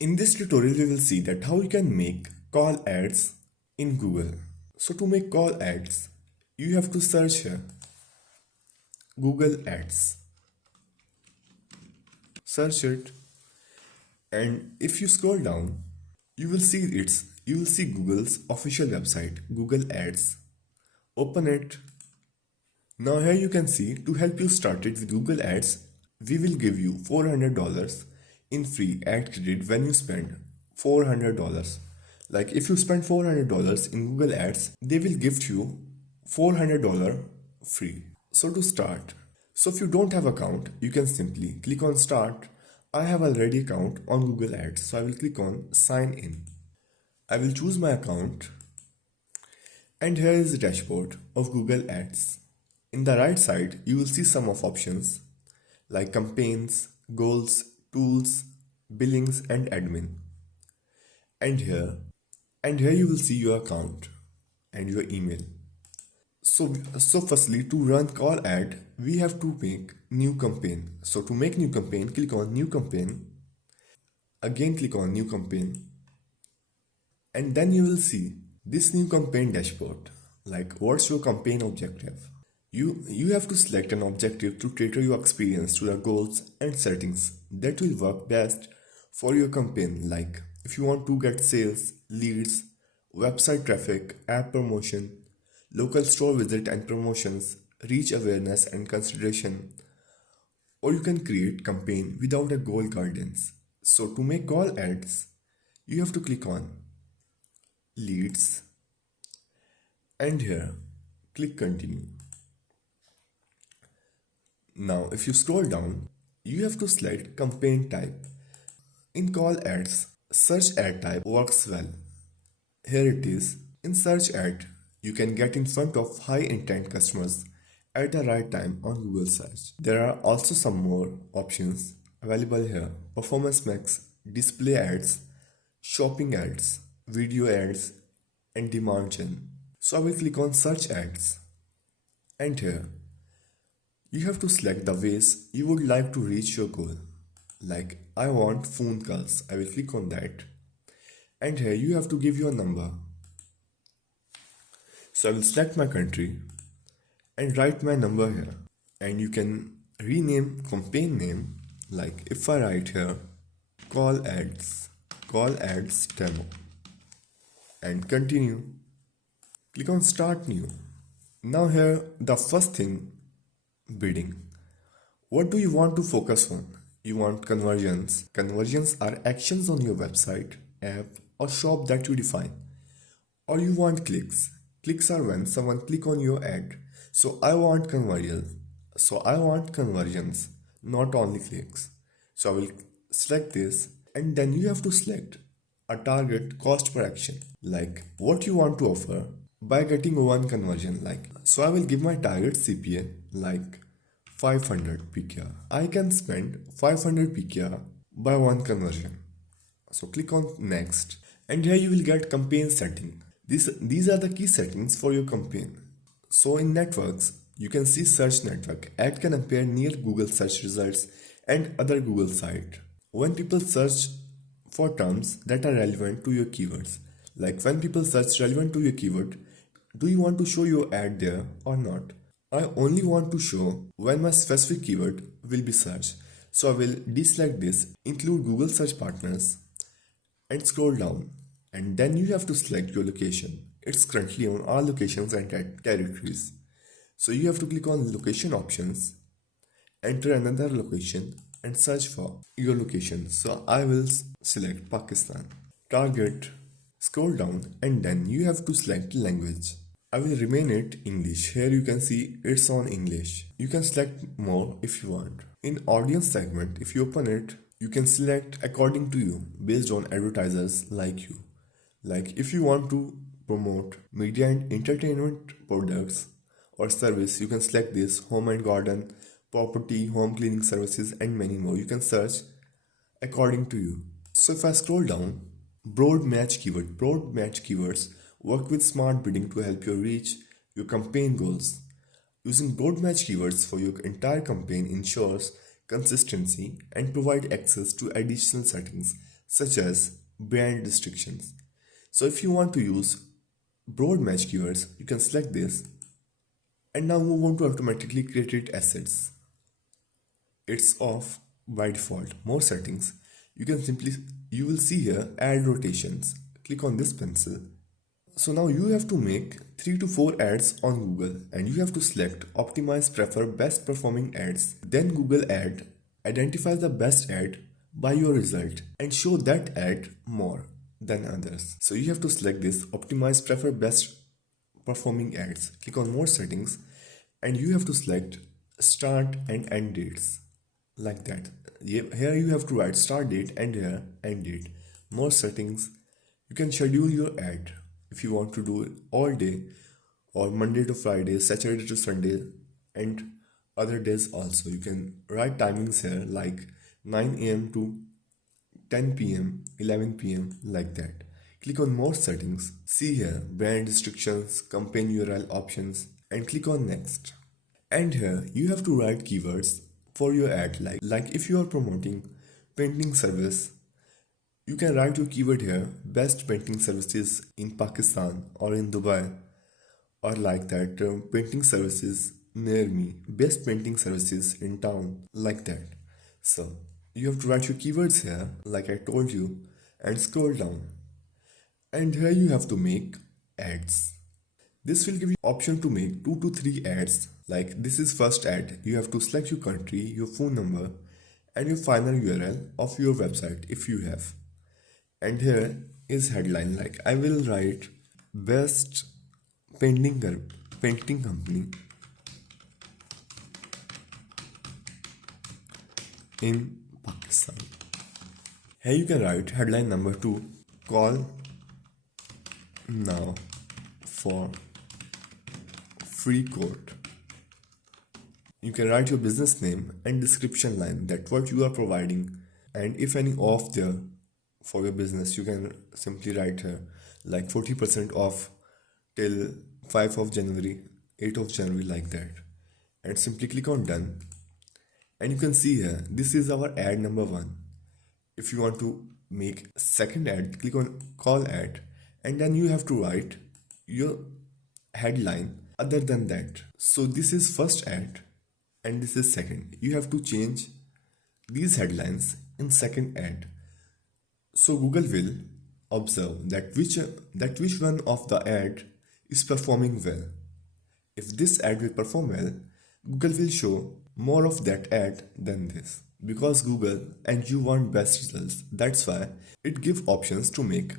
In this tutorial, we will see that how you can make call ads in Google. So to make call ads, you have to search here Google Ads. Search it, and if you scroll down, you will see Google's official website, Google Ads. Open it. Now here you can see, to help you start it with Google Ads, we will give you $400 in free ad credit when you spend $400. Like if you spend $400 in Google Ads, they will gift you $400 free. So to start, so if you don't have account, you can simply click on start. I have already account on Google Ads, so I will click on sign in. I will choose my account, and here is the dashboard of Google Ads. In the right side, you will see some of options like campaigns, goals, tools, billings, and admin. And here you will see your account and your email. So firstly, to run call ad, we have to make new campaign. So to make new campaign, click on new campaign. Again, click on new campaign. And then you will see this new campaign dashboard. Like what's your campaign objective? You have to select an objective to cater your experience to the goals and settings that will work best for your campaign. Like if you want to get sales, leads, website traffic, app promotion, local store visit and promotions, reach awareness and consideration, or you can create campaign without a goal guidance. So to make call ads, you have to click on leads, and here click continue. Now if you scroll down, you have to select campaign type. In call ads, search ad type works well. Here it is. In search ad, you can get in front of high intent customers at the right time on Google search. There are also some more options available here: performance max, display ads, shopping ads, video ads, and demand gen. So I will click on search ads, and here you have to select the ways you would like to reach your goal. Like I want phone calls, I will click on that, and here you have to give your number. So I will select my country and write my number here, and you can rename campaign name. Like if I write here call ads demo, and continue. Click on start new. Now here the first thing, bidding. What do you want to focus on? You want conversions. Conversions are actions on your website, app, or shop that you define. Or you want clicks. Clicks are when someone click on your ad. So I want conversions, not only clicks. So I will select this, and then you have to select a target cost per action, like what you want to offer by getting one conversion. Like, so I will give my target CPA like 500 PKR. I can spend 500 PKR by one conversion. So click on next, and here you will get campaign setting. These are the key settings for your campaign. So in networks, you can see search network. Ad can appear near Google search results and other Google site when people search for terms that are relevant to your keywords. Like when people search relevant to your keyword, do you want to show your ad there or not? I only want to show when my specific keyword will be searched. So I will deselect this, include Google search partners, and scroll down. And then you have to select your location. It's currently on all locations and territories. So you have to click on location options, enter another location, and search for your location. So I will select Pakistan. Target, scroll down, and then you have to select language. I will remain it English. Here you can see it's on English. You can select more if you want. In audience segment, if you open it, you can select according to you based on advertisers like you. Like if you want to promote media and entertainment products or service, you can select this: home and garden, property, home cleaning services, and many more. You can search according to you. So if I scroll down, broad match keywords work with smart bidding to help you reach your campaign goals. Using broad match keywords for your entire campaign ensures consistency and provide access to additional settings such as brand restrictions. So if you want to use broad match keywords, you can select this and now move on to automatically created assets. It's off by default. More settings. You will see here add rotations. Click on this pencil. So now you have to make 3 to 4 ads on Google and you have to select optimize prefer best performing ads. Then Google ad identifies the best ad by your result and show that ad more than others. So you have to select this optimize prefer best performing ads. Click on more settings and you have to select start and end dates like that. Here you have to write start date and here end date. More settings. You can schedule your ad if you want to do it all day or Monday to Friday, Saturday to Sunday and other days also. You can write timings here like 9 a.m. to 10 p.m., 11 p.m. like that. Click on more settings. See here brand restrictions, campaign URL options and click on next. And here you have to write keywords for your ad like if you are promoting painting service, you can write your keyword here best painting services in Pakistan or in Dubai or like that painting services near me, best painting services in town like that. So you have to write your keywords here like I told you and scroll down and here you have to make ads. This will give you option to make 2 to 3 ads. Like this is first ad. You have to select your country, your phone number and your final URL of your website if you have. And here is headline like I will write best painting company in Pakistan. Here you can write headline number 2 call now for free quote. You can write your business name and description line that what you are providing and if any off there for your business you can simply write here like 40% off till 5 of January, 8 of January like that and simply click on done and you can see here this is our ad number 1. If you want to make second ad, click on call ad and then you have to write your headline other than that. So this is first ad and this is second. You have to change these headlines in second ad. So Google will observe that which one of the ad is performing well. If this ad will perform well, Google will show more of that ad than this. Because Google and you want best results, that's why it gives options to make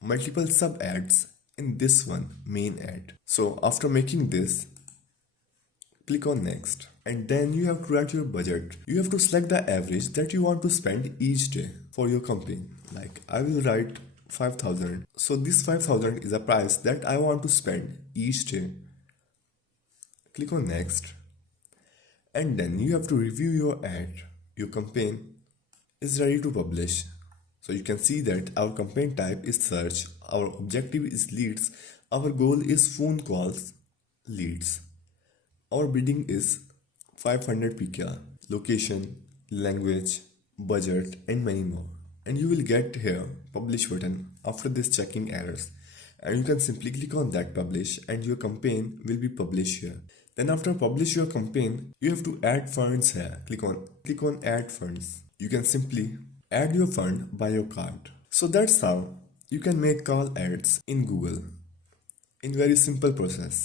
multiple sub ads in this one main ad. So after making this, click on next and then you have to write your budget. You have to select the average that you want to spend each day for your campaign. Like I will write 5,000. So this 5,000 is a price that I want to spend each day. Click on next and then you have to review your ad. Your campaign is ready to publish. So you can see that our campaign type is search, our objective is leads, our goal is phone calls, leads. Our bidding is 500 pk, location, language, budget and many more. And you will get here publish button after this checking errors. And you can simply click on that publish and your campaign will be published here. Then after publish your campaign, you have to add funds here. Click on add funds. You can simply add your fund by your card. So that's how you can make call ads in Google in very simple process.